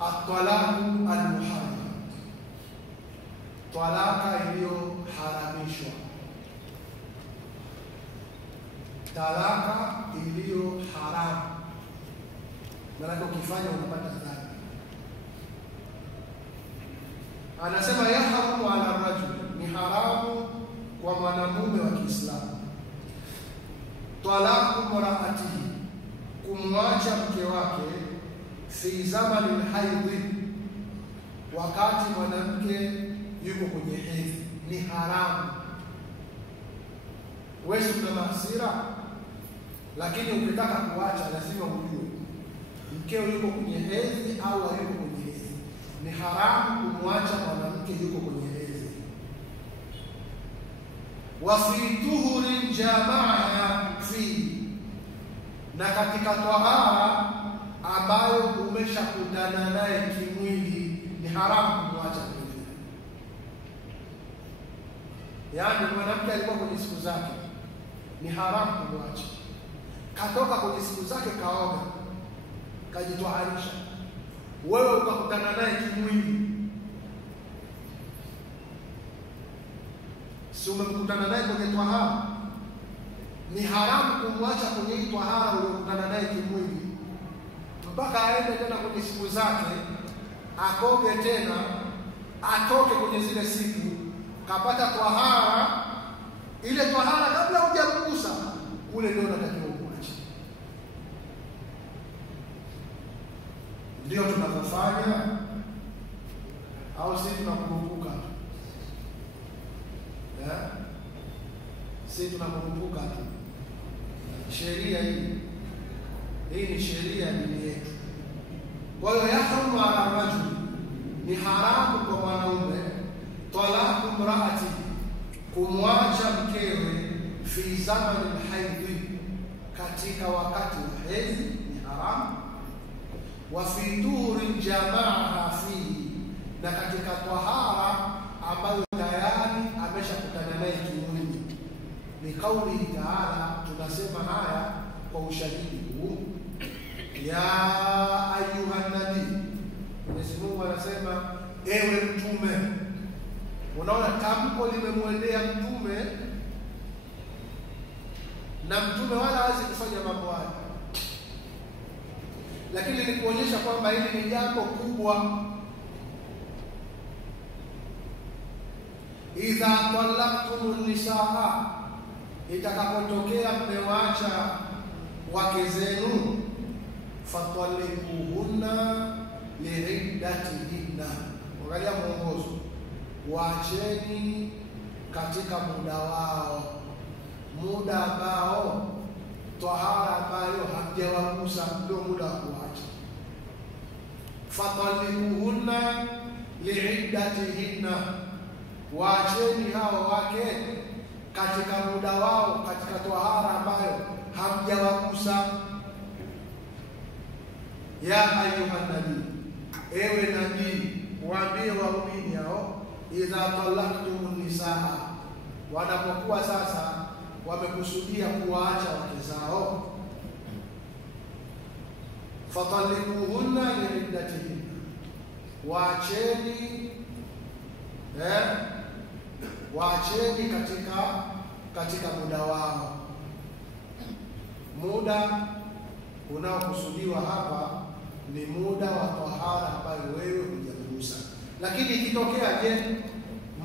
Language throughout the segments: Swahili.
at-talaqu al-muharram, talaka iliyoharamishwa, talaka iliyo haramu. Maana ukifanya unapata dhambi. Anasema yahrumu ala rajul, ni haramu kwa mwanamume wa Kiislamu, talaqu mar'atihi, kumwacha mke wake, fi zamani al-haidh, wakati mwanamke yuko kwenye hedhi, ni haramu. Wewe una hasira, lakini ukitaka kuacha lazima ujue mkeo yuko kwenye hedhi au hayuko kwenye hedhi. Ni haramu kumwacha mwanamke yuko kwenye hedhi. Wa fi tuhurin jamaa fi, na katika tahara ambayo umeshakutana naye kimwili, ni haramu kumwacha hivi. Yaani mwanamke alikuwa kwenye siku zake, ni haramu kumwacha. Katoka kwenye siku zake, kaoga, kajitoharisha, wewe ukakutana naye kimwili, si umekutana naye kwenye tahara, ni haramu kumwacha kwenye hii tahara uliyokutana naye kimwili, mpaka aende tena kwenye siku zake, akoge tena, atoke kwenye zile siku, kapata tahara. Ile tahara kabla hujamgusa ule ndio unatakiwa kumwacha. Ndio tunafanya au sisi tunakumbuka? Sisi tunakumbuka tu. Sheria hii ni sheria ya dini yetu. Kwa hiyo yahrumu ala rajul, ni haramu kwa mwanaume, talaqu mraati, kumwacha mkewe, fi zamani al-haidh, katika wakati wa hedhi, ni haramu. Wa fi tuhurin jamaa fi, na katika tahara ambayo tayari ameshakutana naye kimwili. Ni kauli Taala, tunasema haya kwa ushahidi huu. Ya ayuha nabii, Mwenyezi Mungu anasema ewe mtume. Unaona tamko limemwendea mtume, na mtume wala hawezi kufanya mambo haya, lakini ni kuonyesha kwamba hili ni jambo kubwa. Idha talaqtumun nisaa, itakapotokea mmewaacha wake zenu, fatalliquhunna liiddatihinna, angalia mwongozo, waacheni katika muda wao, muda ambao tahara ambayo hamjawagusa, ndio muda wa kuacha. Fatalliquhunna liiddatihinna, waacheni hao wake katika muda wao, katika tahara ambayo hamjawagusa. Ya ayuha nabii, ewe nabii, waambie waumini hao, idha talaqtumun nisaa, wanapokuwa sasa wamekusudia kuwaacha wake zao, fatalliquhunna liiddatihinna, waacheni waacheni katika muda wao. Muda unaokusudiwa hapa ni muda wa tahara ambayo wewe hujagusa. Lakini ikitokea, je,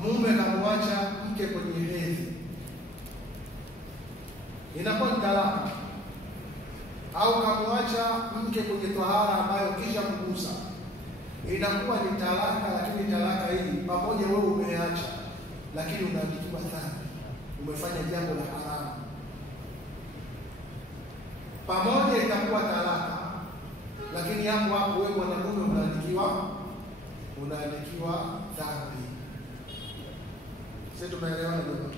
mume kamwacha mke kwenye hedhi, inakuwa ni talaka? Au kamwacha mke kwenye tahara ambayo kisha kugusa, inakuwa ni talaka. Lakini talaka hii pamoja wewe umeacha, lakini unaandikiwa dhambi, umefanya jambo la haramu. Pamoja itakuwa talaka, lakini hapo wewe mwanamume unaandikiwa dhambi. Sisi tumeelewana ndio?